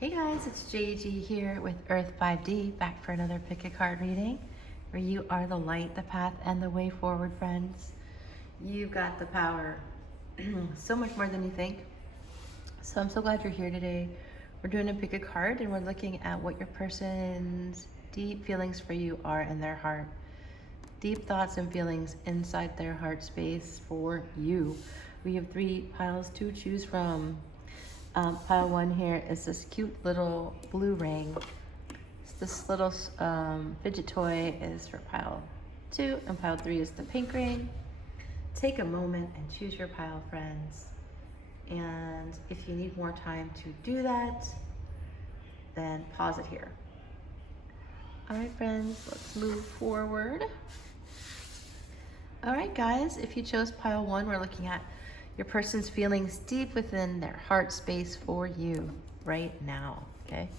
Hey guys, it's JG here with Earth 5D, back for another pick a card reading, where you are the light, the path, and the way forward, friends. You've got the power, so much more than you think. So I'm so glad you're here today. We're doing a pick a card, and we're looking at what your person's deep feelings for you are in their heart. Deep thoughts and feelings inside their heart space for you. We have 3 piles to choose from. Pile 1 here is this cute little blue ring. This little fidget toy is for pile 2, and pile 3 is the pink ring. Take a moment and choose your pile, friends. And if you need more time to do that, then pause it here. All right, friends, let's move forward. All right, guys, if you chose pile 1, we're looking at your person's feelings deep within their heart space for you right now, okay?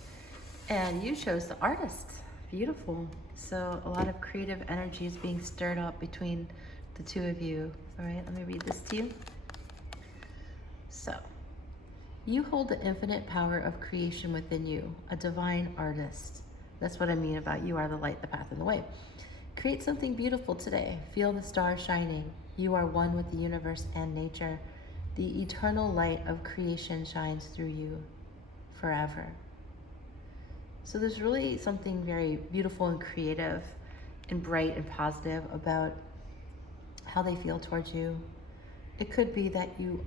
And you chose the artist. Beautiful. So a lot of creative energy is being stirred up between the two of you. All right, let me read this to you. So, you hold the infinite power of creation within you, a divine artist. That's what I mean about you are the light, the path, and the way. Create something beautiful today. Feel the stars shining. You are one with the universe and nature. The eternal light of creation shines through you forever. So there's really something very beautiful and creative and bright and positive about how they feel towards you. It could be that you,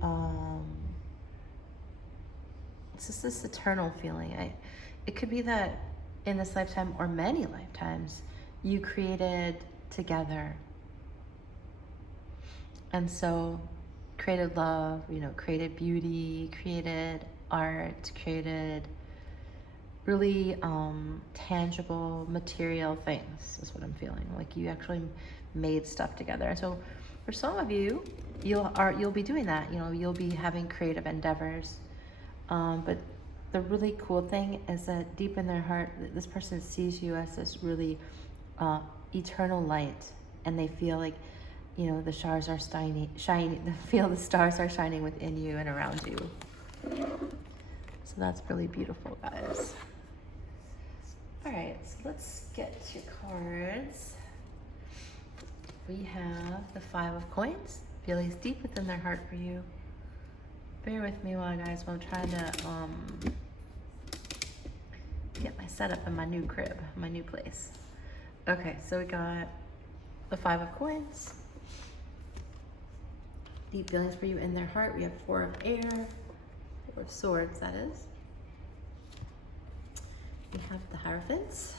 it's just this eternal feeling. It could be that in this lifetime or many lifetimes, you created together. And so created love, created beauty, created art, created really tangible material things is what I'm feeling. Like you actually made stuff together. And so for some of you, you'll be doing that. You'll be having creative endeavors. But the really cool thing is that deep in their heart, this person sees you as this really eternal light, and they feel like the stars are shining. They feel the stars are shining within you and around you. So that's really beautiful, guys. All right, so let's get your cards. We have the 5 of coins, feelings deep within their heart for you. Bear with me while I'm trying to get my setup in my new crib, my new place. Okay, so we got the 5 of coins. Deep feelings for you in their heart. We have 4 of air, 4 of swords, that is. We have the Hierophants.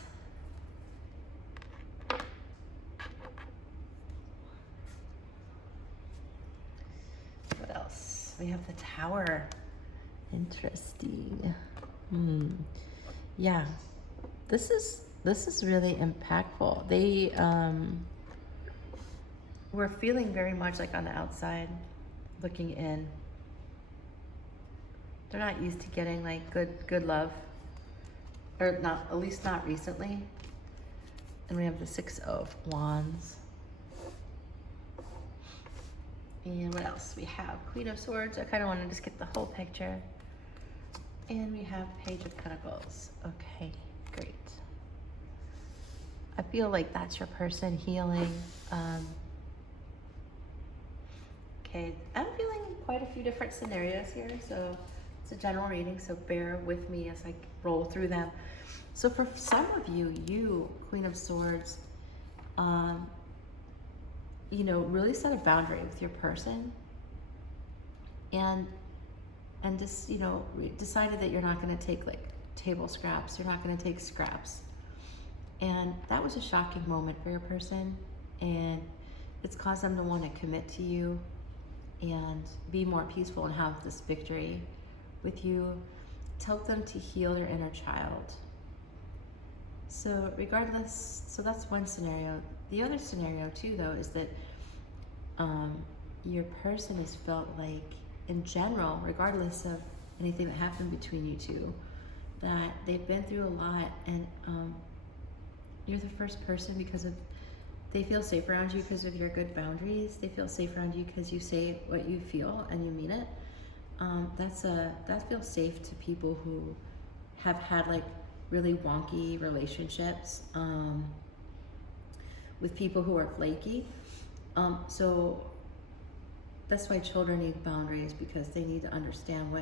What else? We have the Tower. Interesting. Yeah, this is really impactful. They we're feeling very much like on the outside, looking in. They're not used to getting like good love, or not, at least not recently. And we have the 6 of Wands. And what else? We have Queen of Swords. I kind of want to just get the whole picture. And we have Page of Pentacles. Okay, great. I feel like that's your person healing. Okay, I'm feeling quite a few different scenarios here, so it's a general reading, so bear with me as I roll through them. So for some of you, Queen of Swords, really set a boundary with your person, and just, decided that you're not going to take like table scraps, you're not going to take scraps. And that was a shocking moment for your person, and it's caused them to want to commit to you and be more peaceful and have this victory with you. To help them to heal their inner child. So regardless, so that's one scenario. The other scenario too, though, is that your person has felt like, in general, regardless of anything that happened between you two, that they've been through a lot, and you're the first person because of, they feel safe around you because of your good boundaries. They feel safe around you because you say what you feel and you mean it. That feels safe to people who have had like really wonky relationships with people who are flaky. So that's why children need boundaries, because they need to understand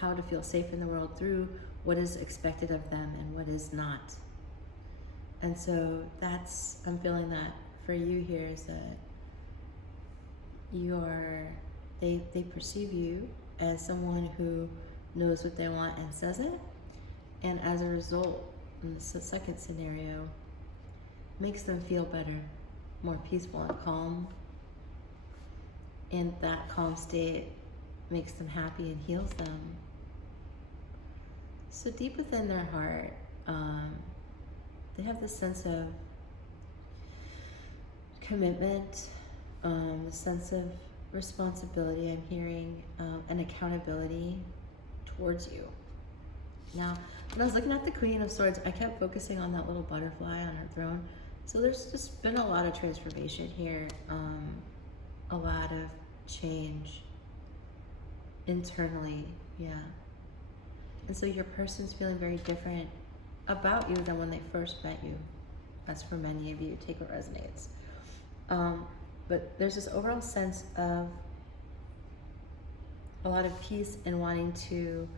how to feel safe in the world through what is expected of them and what is not. And so I'm feeling that for you here is that they perceive you as someone who knows what they want and says it. And as a result, in the second scenario, makes them feel better, more peaceful and calm. And that calm state makes them happy and heals them. So deep within their heart, they have this sense of commitment, a sense of responsibility, I'm hearing, and accountability towards you. Now, when I was looking at the Queen of Swords, I kept focusing on that little butterfly on her throne. So there's just been a lot of transformation here, a lot of change internally, yeah. And so your person's feeling very different about you than when they first met you. That's for many of you, take what resonates. But there's this overall sense of a lot of peace and wanting to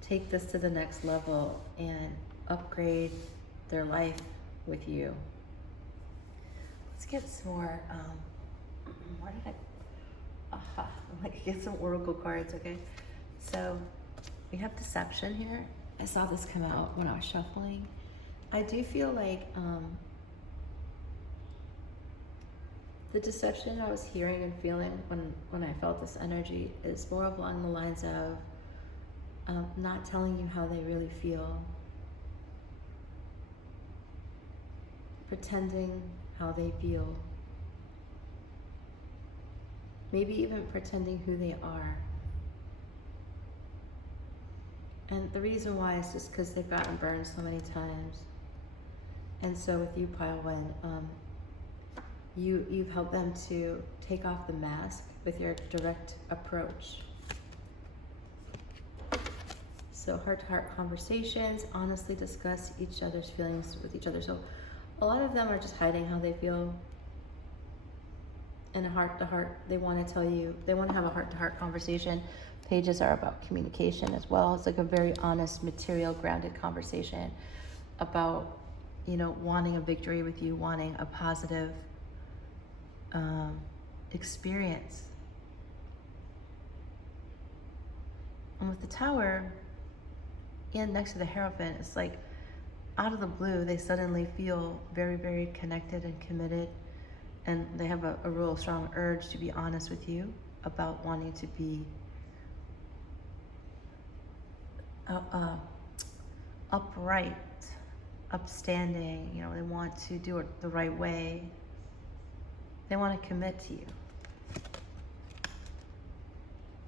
take this to the next level and upgrade their life with you. Let's get some more, where did I'm like, get some oracle cards, okay? So we have deception here. I saw this come out when I was shuffling. I do feel like the deception I was hearing and feeling when I felt this energy is more along the lines of not telling you how they really feel, pretending how they feel, maybe even pretending who they are. And the reason why is just because they've gotten burned so many times. And so with you, Pile One, you've helped them to take off the mask with your direct approach. So heart-to-heart conversations, honestly discuss each other's feelings with each other. So a lot of them are just hiding how they feel. And a heart-to-heart, they want to tell you, they want to have a heart-to-heart conversation. Pages are about communication as well. It's like a very honest, material, grounded conversation about, wanting a victory with you, wanting a positive experience. And with the Tower, and next to the Hierophant, it's like out of the blue, they suddenly feel very, very connected and committed. And they have a real strong urge to be honest with you about wanting to be upright, upstanding. They want to do it the right way. They want to commit to you.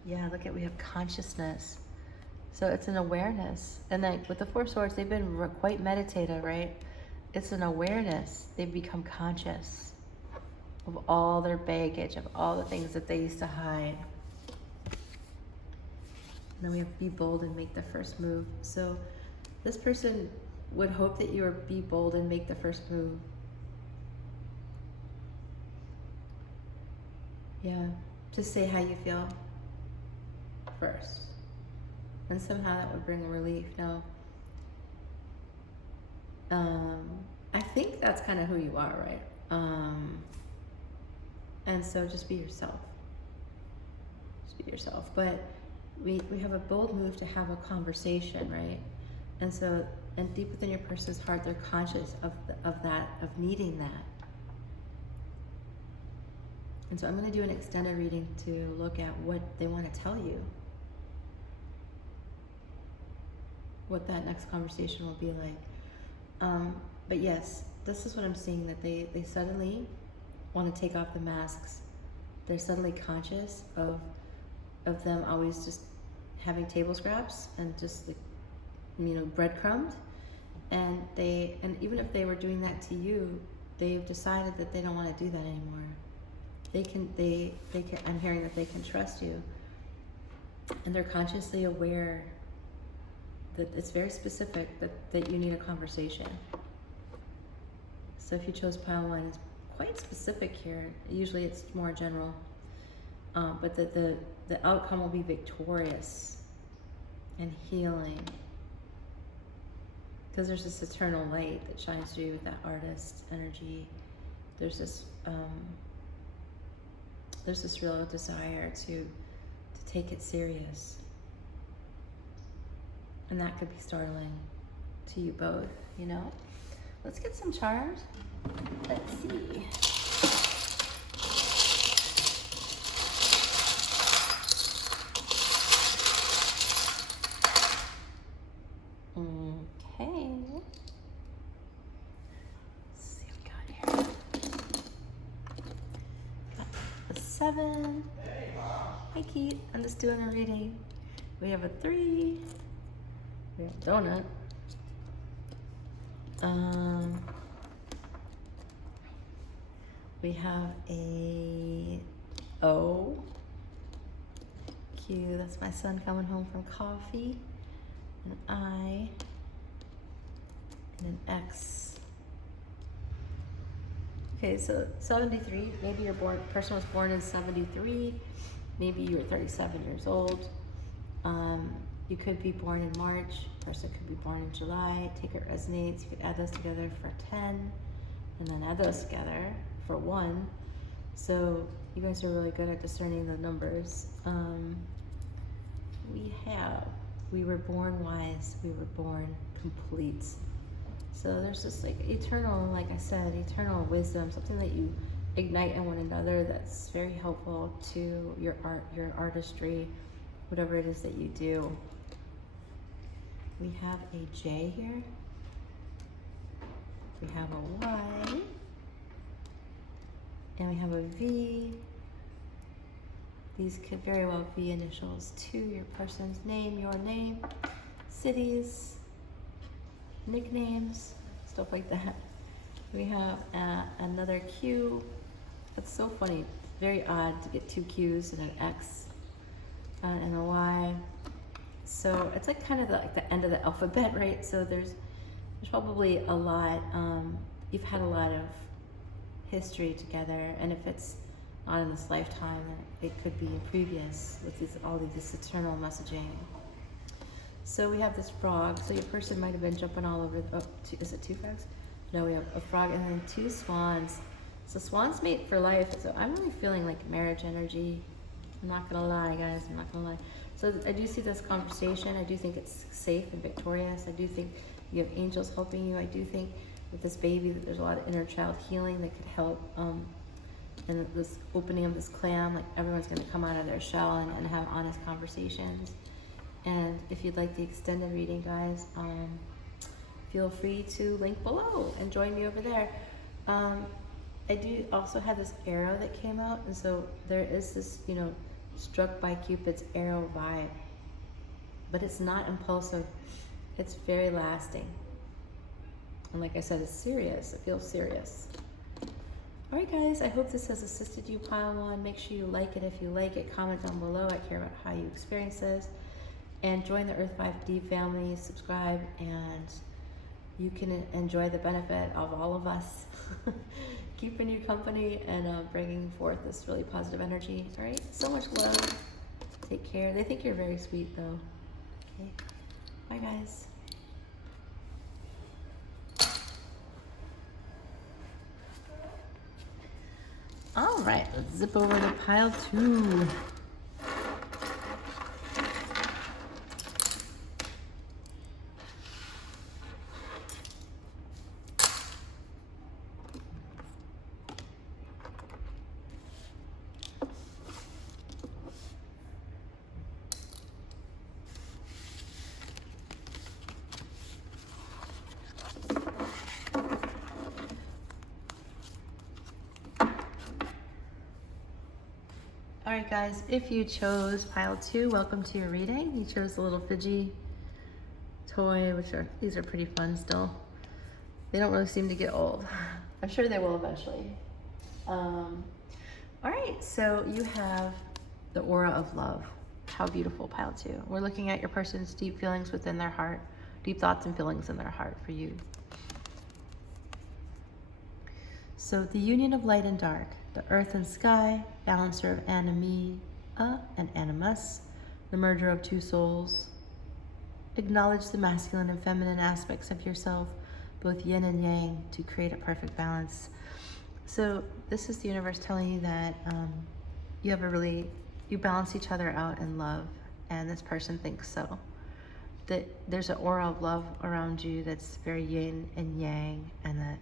Yeah, we have consciousness. So it's an awareness. And like with the Four Swords, they've been quite meditative, right? It's an awareness. They've become conscious of all their baggage, of all the things that they used to hide. And then we have be bold and make the first move. So this person would hope that you would be bold and make the first move. Yeah, just say how you feel first. And somehow that would bring relief. Now, I think that's kind of who you are, right? And so just be yourself. Just be yourself. But we have a bold move to have a conversation, right? And so, and deep within your person's heart, they're conscious of that, of needing that. And so I'm going to do an extended reading to look at what they want to tell you. What that next conversation will be like. But yes, this is what I'm seeing, that they suddenly want to take off the masks. They're suddenly conscious of them always just having table scraps and just breadcrumbs. And even if they were doing that to you, they've decided that they don't want to do that anymore. They can, I'm hearing that they can trust you. And they're consciously aware that it's very specific that you need a conversation. So if you chose pile 1, it's quite specific here. Usually it's more general, but the outcome will be victorious and healing, because there's this eternal light that shines through with that artist energy. There's this real desire to take it serious, and that could be startling to you both, you know. Let's get some charms. Let's see. Okay. Let's see what we got here. Got a 7. Hi, Keith. I'm just doing a reading. We have a 3. We have a donut. We have a O. Q. That's my son coming home from coffee. An I. And an X. Okay, so 73. Maybe person was born in 73. Maybe you were 37 years old. You could be born in March. Person could be born in July. Take what resonates. You could add those together for 10, and then add those together for 1. So you guys are really good at discerning the numbers. We were born wise. We were born complete. So there's this like eternal, like I said, eternal wisdom, something that you ignite in one another that's very helpful to your art, your artistry, whatever it is that you do. We have a J here. We have a Y. And we have a V. These could very well be initials to your person's name, your name, cities, nicknames, stuff like that. We have another Q. That's so funny. Very odd to get 2 Qs and an X and a Y. So it's like kind of like the end of the alphabet, right? So there's probably a lot, you've had a lot of history together, and if it's not in this lifetime, it could be in previous with all of this eternal messaging. So we have this frog. So your person might have been jumping all over. Is it 2 frogs? No, we have a frog and then 2 swans. So swans mate for life. So I'm really feeling like marriage energy. I'm not gonna lie, guys. I'm not gonna lie. So I do see this conversation. I do think it's safe and victorious. I do think you have angels helping you. I do think with this baby that there's a lot of inner child healing that could help. And this opening of this clam, like everyone's gonna come out of their shell and have honest conversations. And if you'd like the extended reading, guys, feel free to link below and join me over there. I do also have this arrow that came out, and so there is this, you know, struck by Cupid's arrow vibe, but it's not impulsive. It's very lasting. And like I said, it's serious. It feels serious. All right, guys, I hope this has assisted you, pile 1. Make sure you like it if you like it. Comment down below. I care about how you experience this. And join the Earth 5D family. Subscribe, and you can enjoy the benefit of all of us keeping you company and bringing forth this really positive energy. All right, so much love. Take care. They think you're very sweet, though. Okay, bye, guys. All right, let's zip over to pile 2. All right, guys, if you chose pile 2, welcome to your reading. You chose the little Fidgy toy, these are pretty fun still. They don't really seem to get old. I'm sure they will eventually. All right, so you have the aura of love. How beautiful, pile 2. We're looking at your person's deep feelings within their heart, deep thoughts and feelings in their heart for you. So the union of light and dark, the earth and sky, balancer of anima and animus, the merger of two souls. Acknowledge the masculine and feminine aspects of yourself, both yin and yang, to create a perfect balance. So this is the universe telling you that you balance each other out in love, and this person thinks so. That there's an aura of love around you that's very yin and yang, and that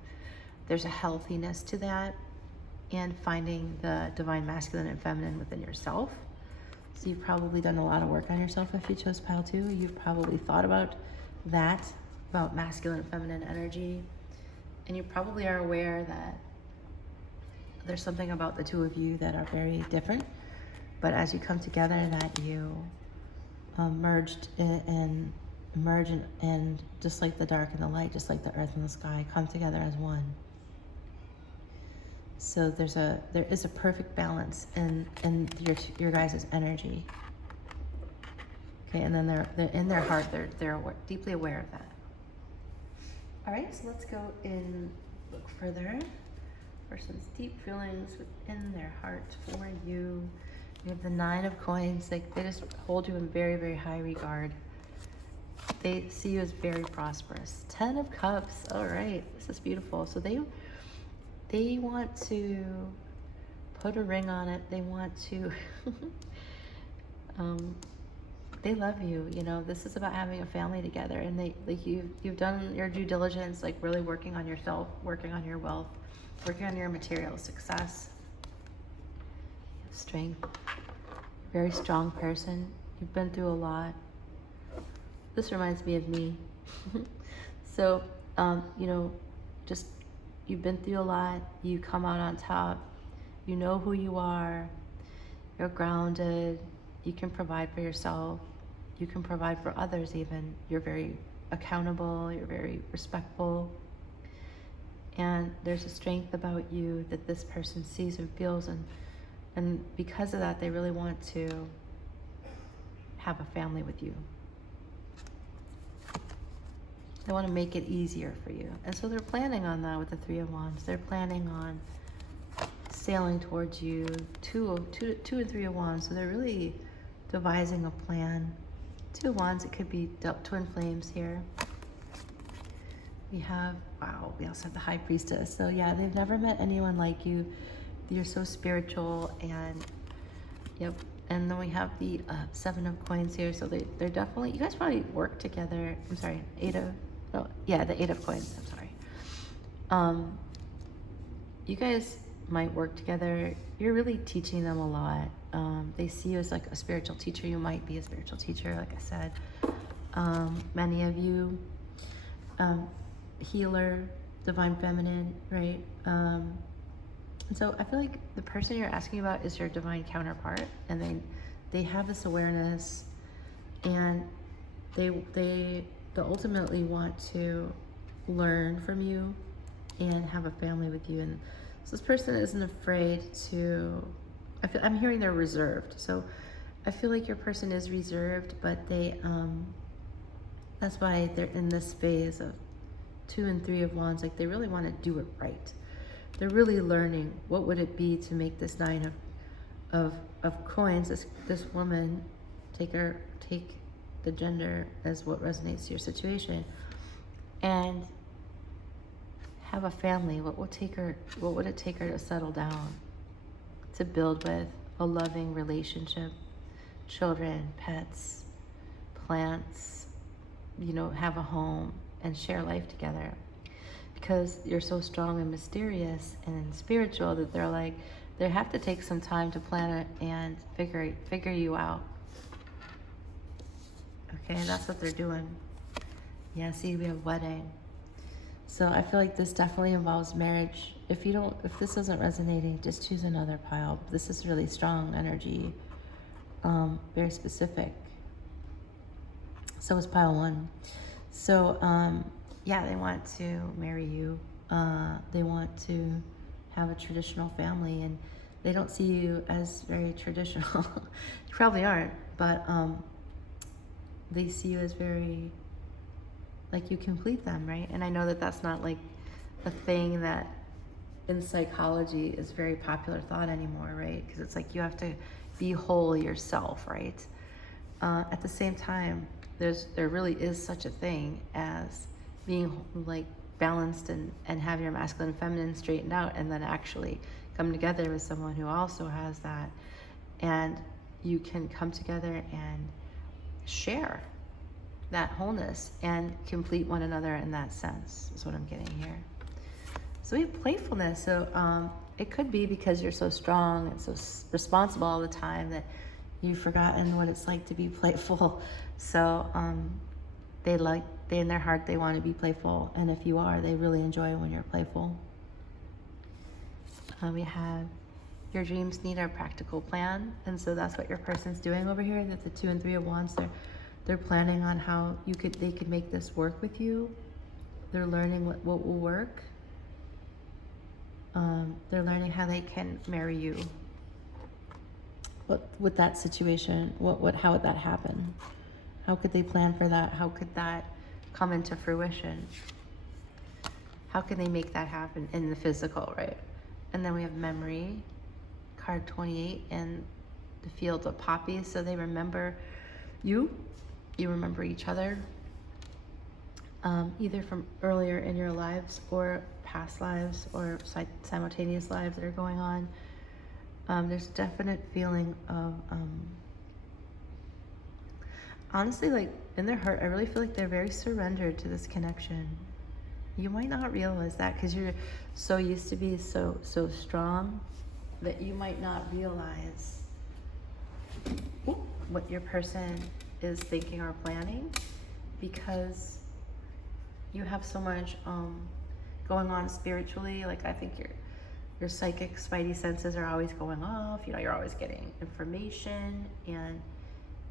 there's a healthiness to that, and finding the divine masculine and feminine within yourself. So you've probably done a lot of work on yourself if you chose pile 2. You've probably thought about that, about masculine and feminine energy, and you probably are aware that there's something about the two of you that are very different, but as you come together, that you merge and just like the dark and the light, just like the earth and the sky, come together as one. So there is a perfect balance in your guys' energy. Okay, and then they're in their heart, they're deeply aware of that. All right, so let's go and look further. Person's deep feelings within their heart for you. You have the 9 of coins. They just hold you in very, very high regard. They see you as very prosperous. 10 of cups. All right, this is beautiful. So they want to put a ring on it. They want to, they love you. You know, this is about having a family together, and you've done your due diligence, like really working on yourself, working on your wealth, working on your material success, strength. Very strong person. You've been through a lot. This reminds me of me. So, you know, just you've been through a lot. You come out on top. You know who you are. You're grounded. You can provide for yourself. You can provide for others even. You're very accountable. You're very respectful. And there's a strength about you that this person sees and feels, and because of that, they really want to have a family with you. They want to make it easier for you. And so they're planning on that with the 3 of Wands. They're planning on sailing towards you, 2 and 3 of Wands. So they're really devising a plan. 2 of Wands, it could be twin flames here. We have, wow, we also have the High Priestess. So yeah, they've never met anyone like you. You're so spiritual, and yep. And then we have the 7 of coins here. So they're definitely, you guys probably work together. I'm sorry, the 8 of coins, I'm sorry. You guys might work together. You're really teaching them a lot. They see you as like a spiritual teacher. You might be a spiritual teacher, like I said. Many of you, healer, divine feminine, right? And so I feel like the person you're asking about is your divine counterpart, and they have this awareness, and they ultimately want to learn from you and have a family with you. And so this person isn't afraid to, I'm hearing they're reserved. So I feel like your person is reserved, but that's why they're in this phase of 2 and 3 of Wands. Like they really want to do it right. They're really learning what would it be to make this 9 of coins, this woman, take the gender as what resonates to your situation, and have a family. What would it take her to settle down, to build with a loving relationship, children, pets, plants, you know, have a home and share life together? Because you're so strong and mysterious and spiritual that they have to take some time to plan it and figure you out. Okay, and that's what they're doing. Yeah, see, we have wedding. So I feel like this definitely involves marriage. If this isn't resonating, just choose another pile. This is really strong energy, very specific. So is pile 1. So, yeah, they want to marry you. They want to have a traditional family, and they don't see you as very traditional. You probably aren't. but they see you as very, like, you complete them, right? And I know that that's not like a thing that in psychology is very popular thought anymore, right? Because it's like you have to be whole yourself, right? At the same time, there really is such a thing as being like balanced and have your masculine and feminine straightened out, and then actually come together with someone who also has that, and you can come together and share that wholeness and complete one another in that sense, is what I'm getting here. So we have playfulness. So it could be because you're so strong and so responsible all the time that you've forgotten what it's like to be playful. So they in their heart, they want to be playful. And if you are, they really enjoy when you're playful. We have your dreams need a practical plan. And so that's what your person's doing over here. That the 2 and 3 of Wands, they're planning on how they could make this work with you. They're learning what will work. They're learning how they can marry you. What with that situation? How would that happen? How could they plan for that? How could that come into fruition? How can they make that happen in the physical, right? And then we have memory, card 28, and the field of poppies. So they remember you remember each other, either from earlier in your lives or past lives or simultaneous lives that are going on. There's a definite feeling of, honestly, like in their heart, I really feel like they're very surrendered to this connection. You might not realize that because you're so used to be so strong that you might not realize what your person is thinking or planning, because you have so much going on spiritually. Like, I think your psychic spidey senses are always going off. You know, you're always getting information, and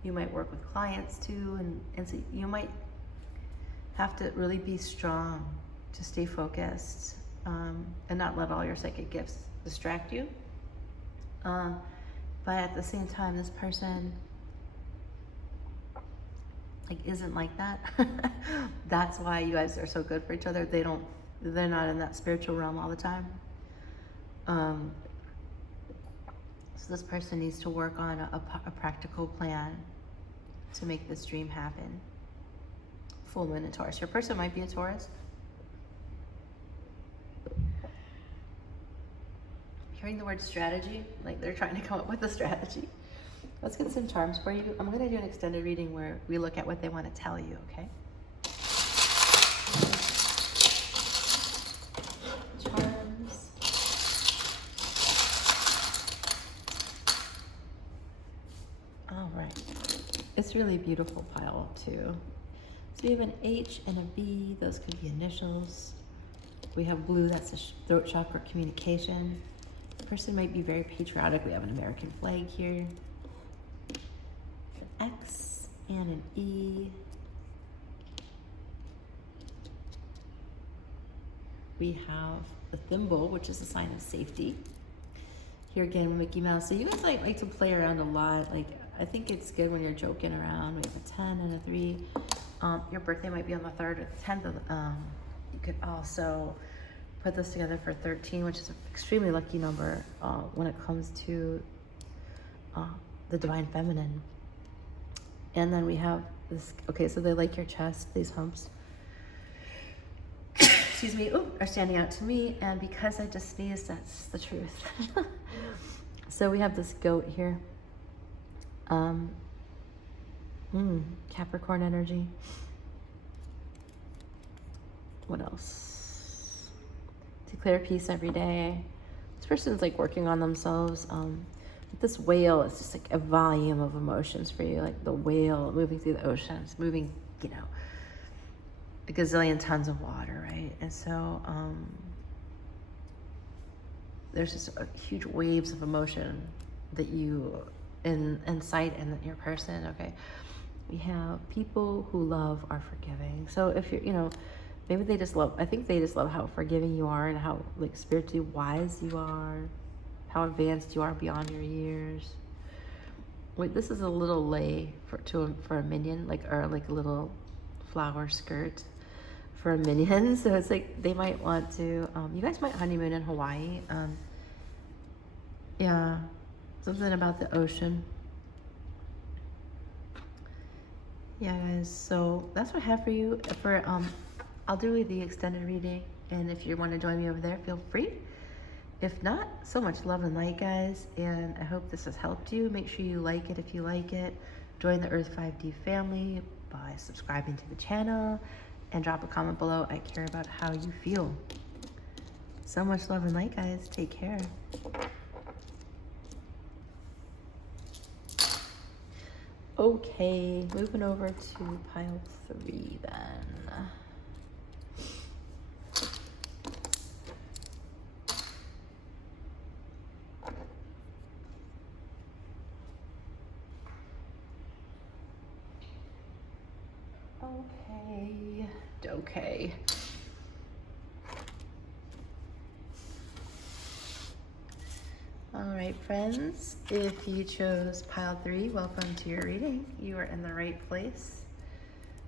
you might work with clients too, and so you might have to really be strong to stay focused, and not let all your psychic gifts distract you. But at the same time, this person isn't like that. That's why you guys are so good for each other. They're not in that spiritual realm all the time. So this person needs to work on a practical plan to make this dream happen. Full moon in Taurus. Your person might be a Taurus. Hearing the word strategy, like they're trying to come up with a strategy. Let's get some charms for you. I'm going to do an extended reading where we look at what they want to tell you, okay? Charms. All right. It's really beautiful pile too. So we have an H and a B. Those could be initials. We have blue. That's a throat chakra, communication. The person might be very patriotic. We have an American flag here. X and an E. We have the thimble, which is a sign of safety. Here again, Mickey Mouse. So you guys like to play around a lot. Like, I think it's good when you're joking around. We have a 10 and a 3. Your birthday might be on the 3rd or the 10th. You could also put this together for 13, which is an extremely lucky number when it comes to the divine feminine. And then we have this, okay, so they like your chest, these humps. Excuse me, are standing out to me, and because I just sneezed, that's the truth. So we have this goat here. Capricorn energy. What else? Declare peace every day. This person's like working on themselves. This whale is just like a volume of emotions for you, like the whale moving through the oceans, moving, a gazillion tons of water, right? And so there's just huge waves of emotion that you incite in your person, okay? We have people who love are forgiving. So if you're, maybe I think they just love how forgiving you are and how like spiritually wise you are, how advanced you are beyond your years. Wait, this is a little lei for a minion, like, or like a little flower skirt for a minion. So it's like they might want to. You guys might honeymoon in Hawaii. Yeah, something about the ocean. Yeah, guys. So that's what I have for you. I'll do the extended reading, and if you want to join me over there, feel free. If not, so much love and light, guys, and I hope this has helped you. Make sure you like it if you like it. Join the Earth 5D family by subscribing to the channel, and drop a comment below. I care about how you feel. So much love and light, guys. Take care. Okay, moving over to pile 3 then. Okay. All right, friends, if you chose pile 3, welcome to your reading. You are in the right place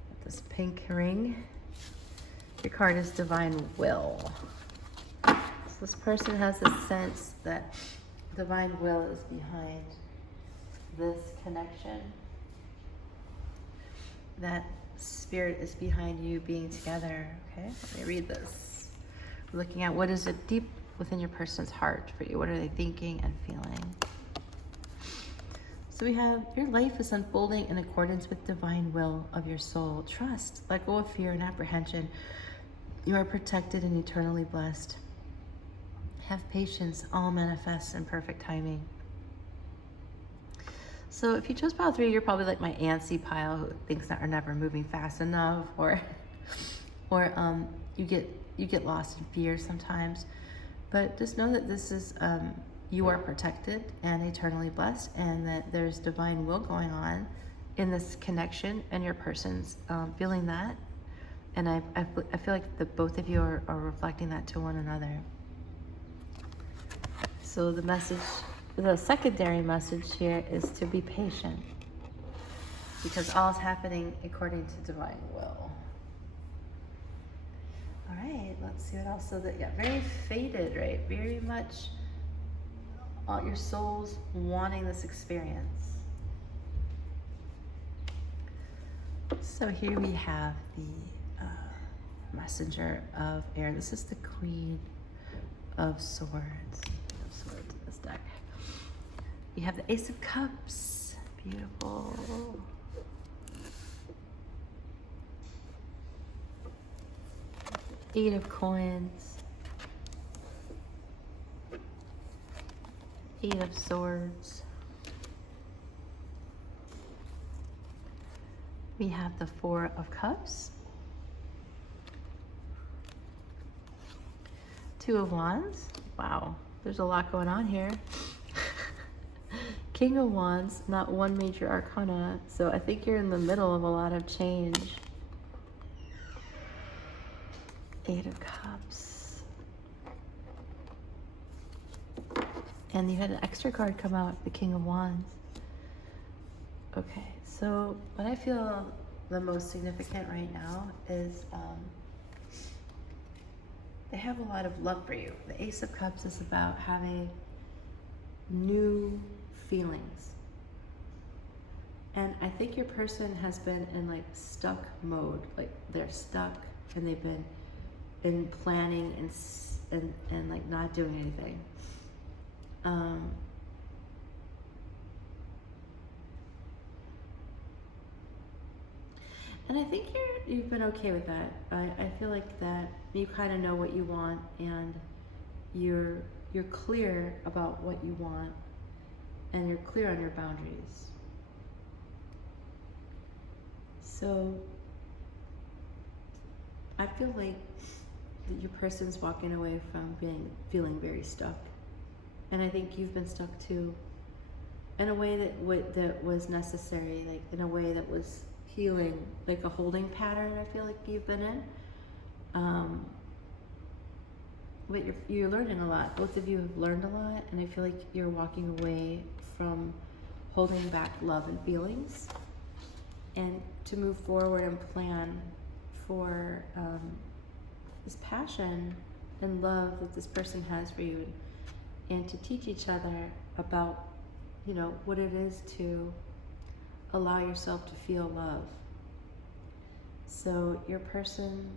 with this pink ring. Your card is Divine Will. So this person has a sense that Divine Will is behind this connection. That Spirit is behind you being together. Okay, let me read this. We're looking at what is it deep within your person's heart for you. What are they thinking and feeling? So we have, your life is unfolding in accordance with divine will of your soul. Trust, let go of fear and apprehension. You are protected and eternally blessed. Have patience, all manifests in perfect timing. So if you chose pile 3, you're probably like my antsy pile who thinks that are never moving fast enough, or you get lost in fear sometimes. But just know that this is, you are protected and eternally blessed, and that there's divine will going on in this connection, and your person's feeling that. And I feel like the both of you are reflecting that to one another. So the message, the secondary message here is to be patient, because all is happening according to divine will. All right, let's see what else. So that, yeah, very fated, right? Very much all your soul's wanting this experience. So here we have the messenger of air. This is the Queen of Swords. In this deck. We have the Ace of Cups. Beautiful. Eight of Coins. Eight of Swords. We have the Four of Cups. Two of Wands. Wow, there's a lot going on here. King of Wands, not one major arcana, so I think you're in the middle of a lot of change. Eight of Cups. And you had an extra card come out, the King of Wands. Okay, so what I feel the most significant right now is they have a lot of love for you. The Ace of Cups is about having new feelings. And I think your person has been in like stuck mode, like they're stuck and they've been in planning and like not doing anything. And I think you've been okay with that. I feel like that you kind of know what you want, and you're clear about what you want, and you're clear on your boundaries. So I feel like that your person's walking away from feeling very stuck, and I think you've been stuck too, in a way that was necessary, like in a way that was healing, like a holding pattern. I feel like you've been in, but you're learning a lot. Both of you have learned a lot, and I feel like you're walking away from holding back love and feelings, and to move forward and plan for this passion and love that this person has for you, and to teach each other about, you know, what it is to allow yourself to feel love. So your person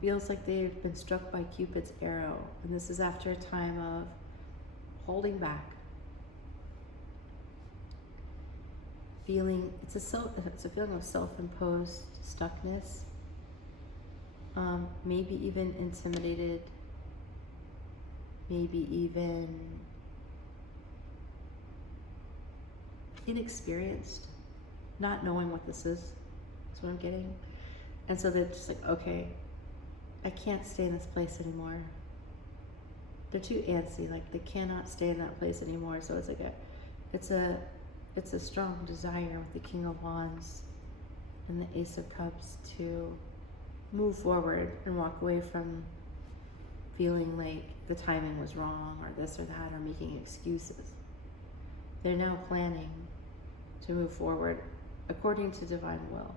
feels like they've been struck by Cupid's arrow, and this is after a time of holding back, feeling it's a feeling of self-imposed stuckness, maybe even intimidated, maybe even inexperienced, not knowing what this is. That's what I'm getting. And so they're just like, okay, I can't stay in this place anymore. They're too antsy, like they cannot stay in that place anymore. So it's like it's a strong desire with the King of Wands and the Ace of Cups to move forward and walk away from feeling like the timing was wrong or this or that or making excuses. They're now planning to move forward according to divine will.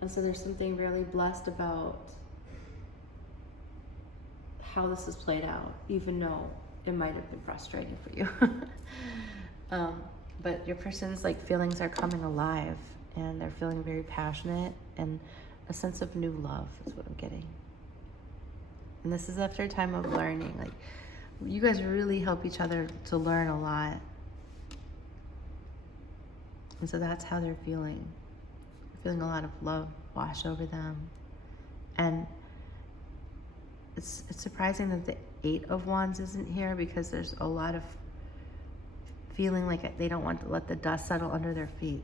And so there's something really blessed about how this has played out, even though it might have been frustrating for you. But your person's like feelings are coming alive, and they're feeling very passionate, and a sense of new love is what I'm getting. And this is after a time of learning. Like, you guys really help each other to learn a lot. And so that's how they're feeling. Feeling a lot of love wash over them. And it's surprising that the Eight of Wands isn't here, because there's a lot of feeling like they don't want to let the dust settle under their feet.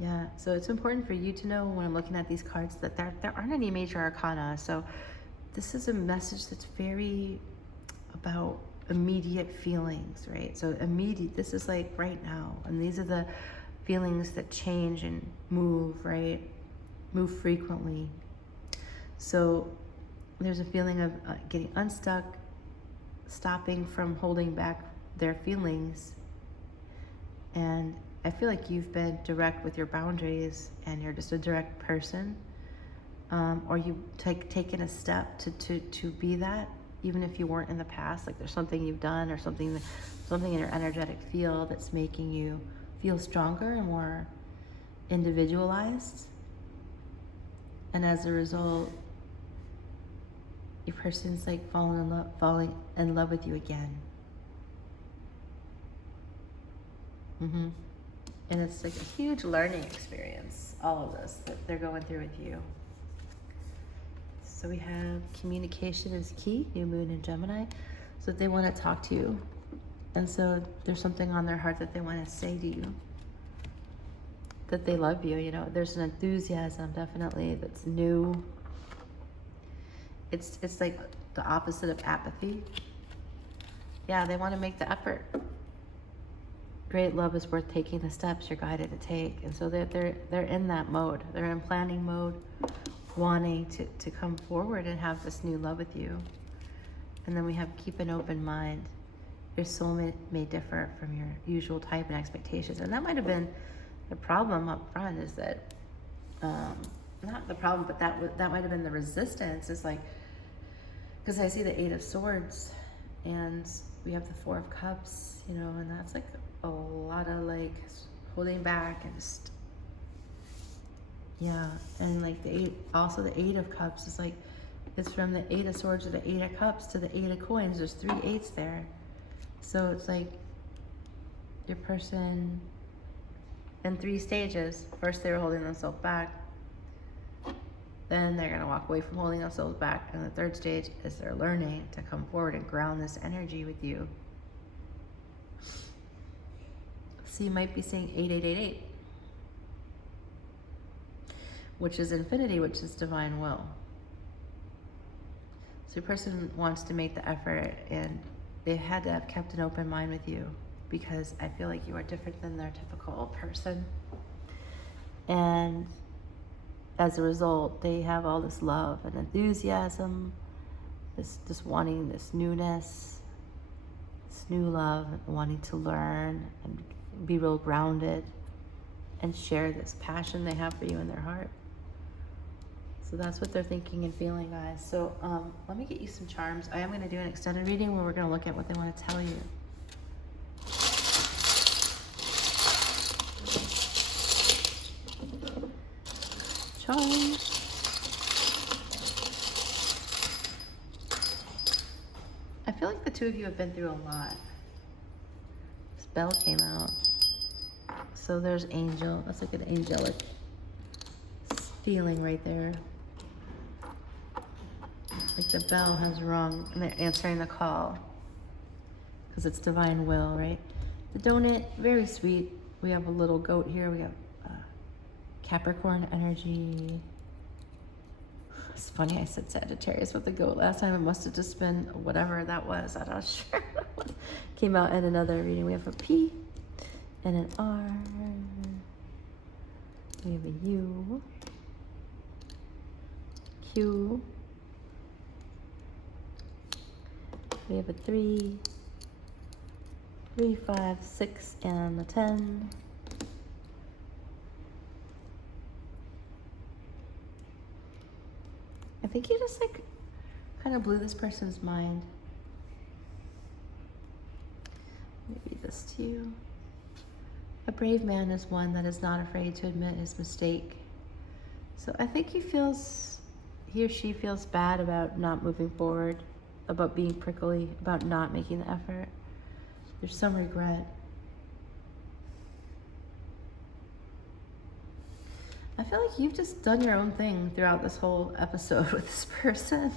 Yeah, so it's important for you to know when I'm looking at these cards that there aren't any major arcana. So this is a message that's very about immediate feelings, right? So immediate, this is like right now, and these are the feelings that change and move, right? Move frequently. So there's a feeling of getting unstuck, stopping from holding back their feelings. And I feel like you've been direct with your boundaries, and you're just a direct person, or you've taken a step to be that, even if you weren't in the past. Like there's something you've done or something in your energetic field that's making you feel stronger and more individualized. And as a result, your person's like falling in love with you again. And it's like a huge learning experience, all of this that they're going through with you. So we have communication is key, new moon in Gemini. So they want to talk to you. And so there's something on their heart that they want to say to you. That they love you, you know. There's an enthusiasm, definitely, that's new. It's like the opposite of apathy. Yeah, they want to make the effort. Great love is worth taking the steps you're guided to take. And so they're in that mode. They're in planning mode, wanting to come forward and have this new love with you. And then we have keep an open mind. Your soulmate may differ from your usual type and expectations. And that might have been the problem up front, is that, not the problem, but that might have been the resistance. Is like, because I see the Eight of Swords, and we have the Four of Cups, you know, and that's like a lot of like holding back and just, yeah. And like the Eight of Cups is like, it's from the Eight of Swords to the Eight of Cups to the Eight of Coins. There's 3 eights there. So it's like your person in 3 stages. First they were holding themselves back. Then they're going to walk away from holding themselves back. And the 3rd stage is they're learning to come forward and ground this energy with you. So you might be saying 8888, which is infinity, which is divine will. So your person wants to make the effort, and they had to have kept an open mind with you, because I feel like you are different than their typical person. And as a result, they have all this love and enthusiasm, this wanting this newness, this new love, wanting to learn and be real grounded and share this passion they have for you in their heart. So that's what they're thinking and feeling, guys. So let me get you some charms. I am going to do an extended reading where we're going to look at what they want to tell you. Charms. I feel like the two of you have been through a lot. This bell came out. So there's angel. That's like an angelic feeling right there. Like the bell has rung and they're answering the call because it's divine will, right? The donut, very sweet. We have a little goat here. We have Capricorn energy. It's funny I said Sagittarius with the goat last time. It must have just been whatever that was. I'm not sure. Came out in another reading. We have a P and an R. We have a U. Q. We have a 3, 3, 5, 6, and a 10. I think you just like kind of blew this person's mind. Maybe this to you. A brave man is one that is not afraid to admit his mistake. So I think he or she feels bad about not moving forward, about being prickly, about not making the effort. There's some regret. I feel like you've just done your own thing throughout this whole episode with this person.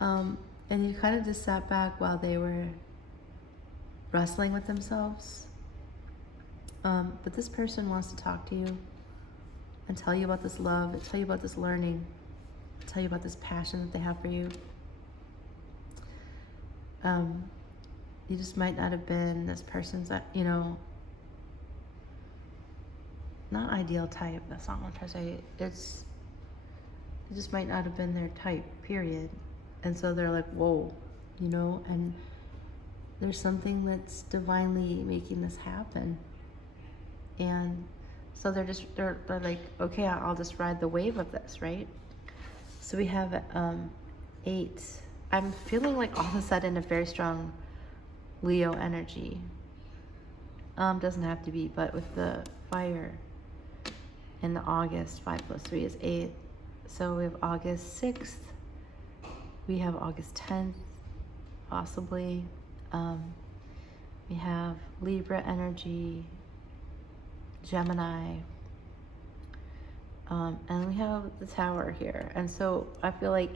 And you kind of just sat back while they were wrestling with themselves. But this person wants to talk to you and tell you about this love, tell you about this learning, tell you about this passion that they have for you. You just might not have been this person's, not ideal type. That's not what I'm trying to say. It just might not have been their type, period. And so they're like, whoa, and there's something that's divinely making this happen. And so they're like, okay, I'll just ride the wave of this, right? So we have 8. I'm feeling like all of a sudden a very strong Leo energy. Doesn't have to be, but with the fire in the August, 5 + 3 is 8. So we have August 6th. We have August 10th, possibly. We have Libra energy, Gemini, and we have the Tower here. And so I feel like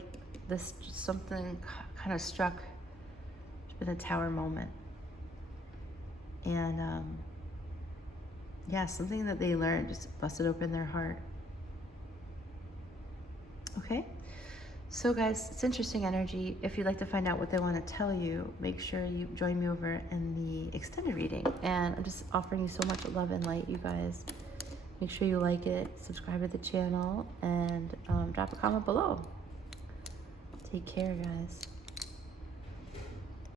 something kind of struck with a Tower moment. And something that they learned just busted open their heart. Okay? So guys, it's interesting energy. If you'd like to find out what they want to tell you, make sure you join me over in the extended reading. And I'm just offering you so much love and light, you guys. Make sure you like it, subscribe to the channel, and drop a comment below. Take care, guys.